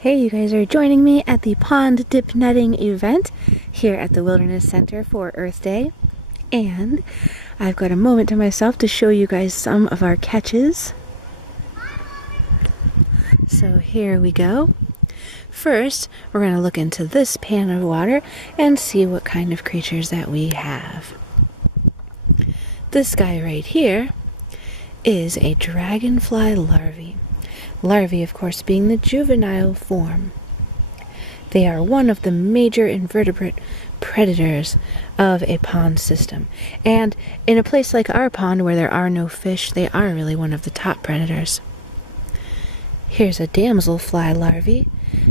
Hey, you guys are joining me at the pond dip netting event here at the Wilderness Center for Earth Day. And I've got a moment to myself to show you guys some of our catches. So here we go. First, we're going to look into this pan of water and see what kind of creatures that we have. This guy right here is a dragonfly larvae. Larvae, of course, being the juvenile form. They are one of the major invertebrate predators of a pond system. And in a place like our pond where there are no fish, they are really one of the top predators. Here's a damselfly larvae.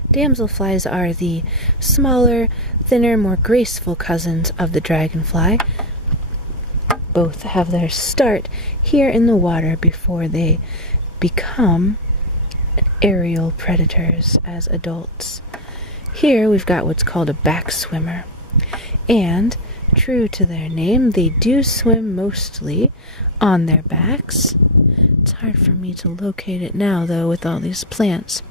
Damselflies are the smaller, thinner, more graceful cousins of the dragonfly. Both have their start here in the water before they become aerial predators as adults. Here we've got what's called a back swimmer. And true to their name, they do swim mostly on their backs. It's hard for me to locate it now, though, with all these plants.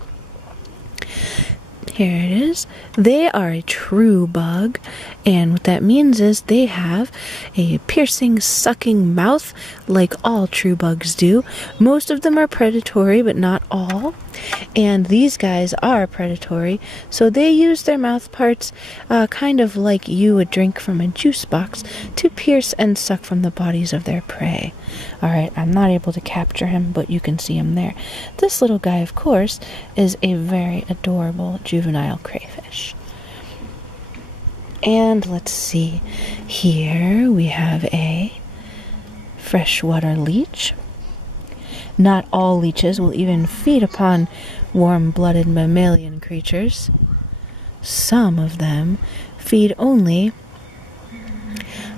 Here it is. They are a true bug, and what that means is they have a piercing, sucking mouth like all true bugs do. Most of them are predatory, but not all. And these guys are predatory, so they use their mouth parts kind of like you would drink from a juice box to pierce and suck from the bodies of their prey. Alright, I'm not able to capture him, but you can see him there. This little guy, of course, is a very adorable juvenile crayfish. And let's see, here we have a freshwater leech. Not all leeches will even feed upon warm-blooded mammalian creatures. Some of them feed only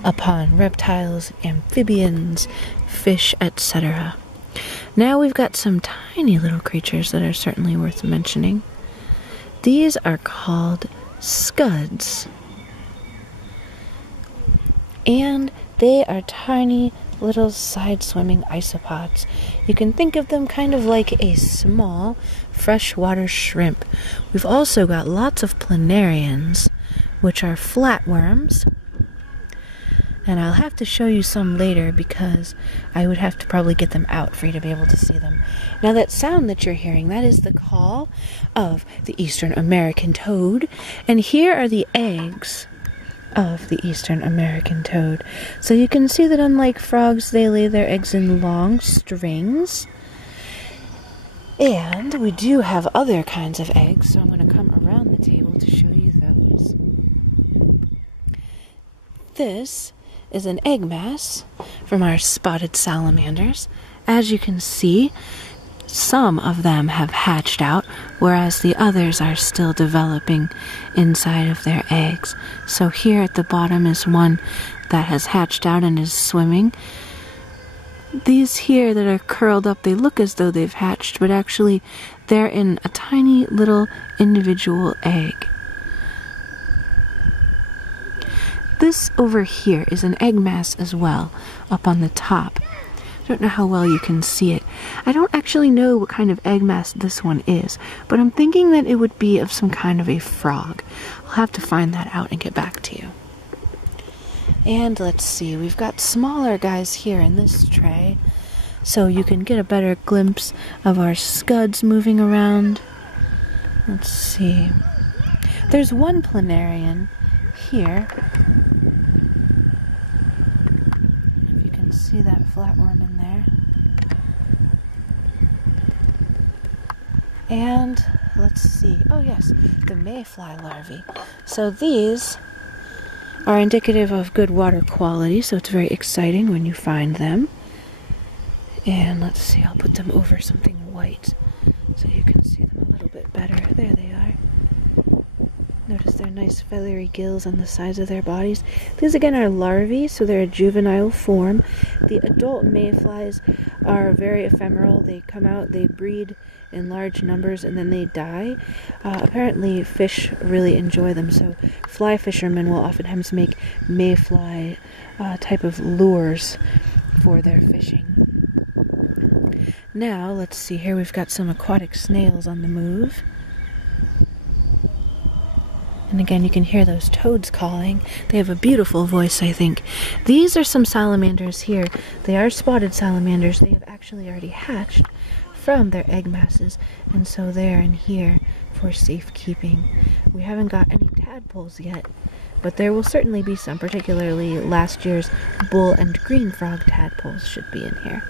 upon reptiles, amphibians, fish, etc. Now we've got some tiny little creatures that are certainly worth mentioning. These are called scuds. And they are tiny little side-swimming isopods. You can think of them kind of like a small freshwater shrimp. We've also got lots of planarians, which are flatworms. And I'll have to show you some later because I would have to probably get them out for you to be able to see them. Now that sound that you're hearing, that is the call of the Eastern American toad. And here are the eggs of the Eastern American toad. So you can see that unlike frogs, they lay their eggs in long strings. And we do have other kinds of eggs, so I'm going to come around the table to show you those. This is an egg mass from our spotted salamanders. As you can see, some of them have hatched out, whereas the others are still developing inside of their eggs. So here at the bottom is one that has hatched out and is swimming. These here that are curled up, they look as though they've hatched, but actually they're in a tiny little individual egg. This over here is an egg mass as well, up on the top. I don't know how well you can see it. I don't actually know what kind of egg mass this one is, but I'm thinking that it would be of some kind of a frog. I'll have to find that out and get back to you. And let's see, we've got smaller guys here in this tray, so you can get a better glimpse of our scuds moving around. Let's see. There's one planarian here. If you can see that flatworm in there. And let's see. Oh yes, the mayfly larvae. So these are indicative of good water quality, so it's very exciting when you find them. And let's see, I'll put them over something white so you can see them a little bit better. There they are. Notice their nice feathery gills on the sides of their bodies. These again are larvae, so they're a juvenile form. The adult mayflies are very ephemeral. They come out, they breed in large numbers, and then they die. Apparently fish really enjoy them, so fly fishermen will oftentimes make mayfly type of lures for their fishing. Now, let's see here, we've got some aquatic snails on the move. And again, you can hear those toads calling. They have a beautiful voice, I think. These are some salamanders here. They are spotted salamanders. They have actually already hatched from their egg masses, and so they're in here for safekeeping. We haven't got any tadpoles yet, but there will certainly be some, particularly last year's bull and green frog tadpoles should be in here.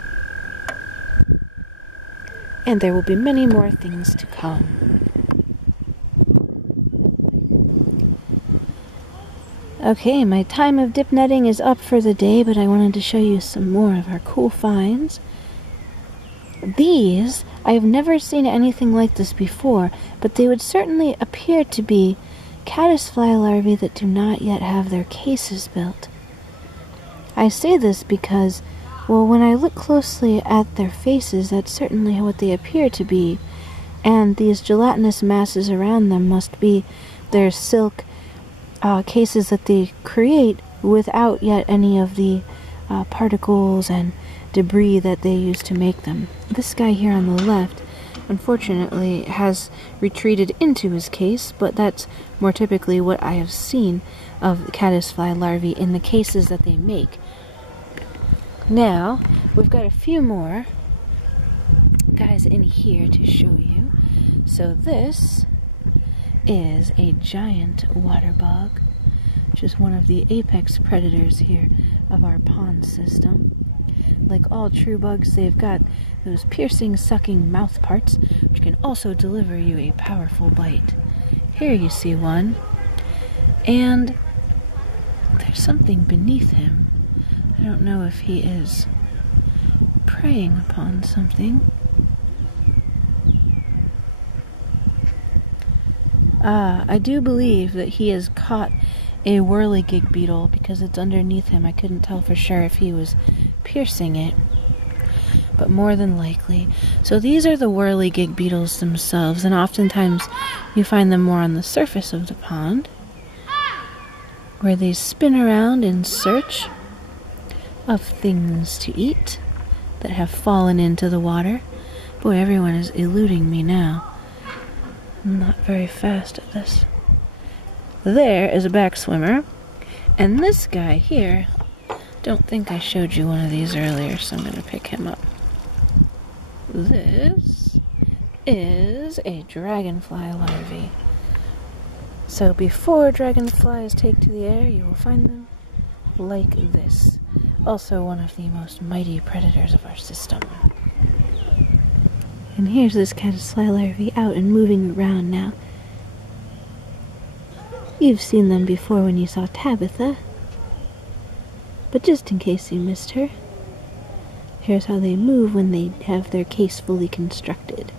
And there will be many more things to come. Okay, my time of dip netting is up for the day, but I wanted to show you some more of our cool finds. These, I have never seen anything like this before, but they would certainly appear to be caddisfly larvae that do not yet have their cases built. I say this because, well, when I look closely at their faces, that's certainly what they appear to be, and these gelatinous masses around them must be their silk cases that they create without yet any of the particles and debris that they use to make them. This guy here on the left, unfortunately, has retreated into his case, but that's more typically what I have seen of caddisfly larvae in the cases that they make. Now, we've got a few more guys in here to show you. So this is a giant water bug, which is one of the apex predators here of our pond system. Like all true bugs, they've got those piercing, sucking mouth parts, which can also deliver you a powerful bite. Here you see one, and there's something beneath him. I don't know if he is preying upon something. I do believe that he has caught a whirligig beetle because it's underneath him. I couldn't tell for sure if he was piercing it, but more than likely. So these are the whirligig beetles themselves, and oftentimes you find them more on the surface of the pond, where they spin around in search of things to eat that have fallen into the water. Boy, everyone is eluding me now. I'm not very fast at this. There is a back swimmer, and this guy here, don't think I showed you one of these earlier, so I'm going to pick him up. This is a dragonfly larvae. So before dragonflies take to the air, you will find them like this. Also one of the most mighty predators of our system. And here's this caddisfly larvae out and moving around now. You've seen them before when you saw Tabitha, but just in case you missed her, here's how they move when they have their case fully constructed.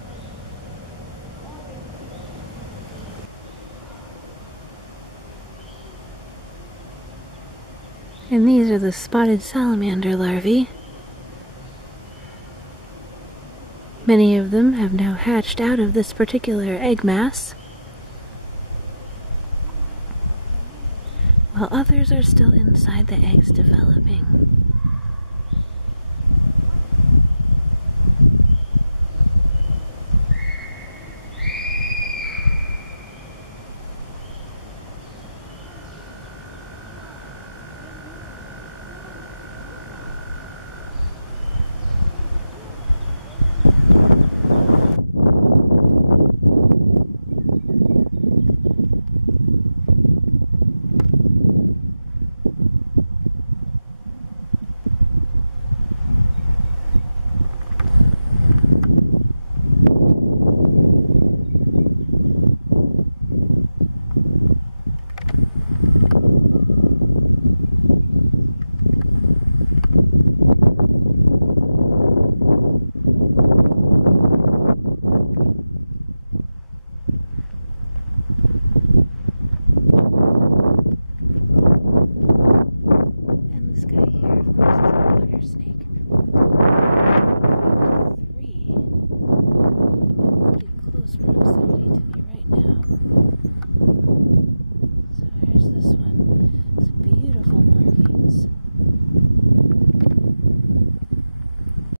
And these are the spotted salamander larvae. Many of them have now hatched out of this particular egg mass, while others are still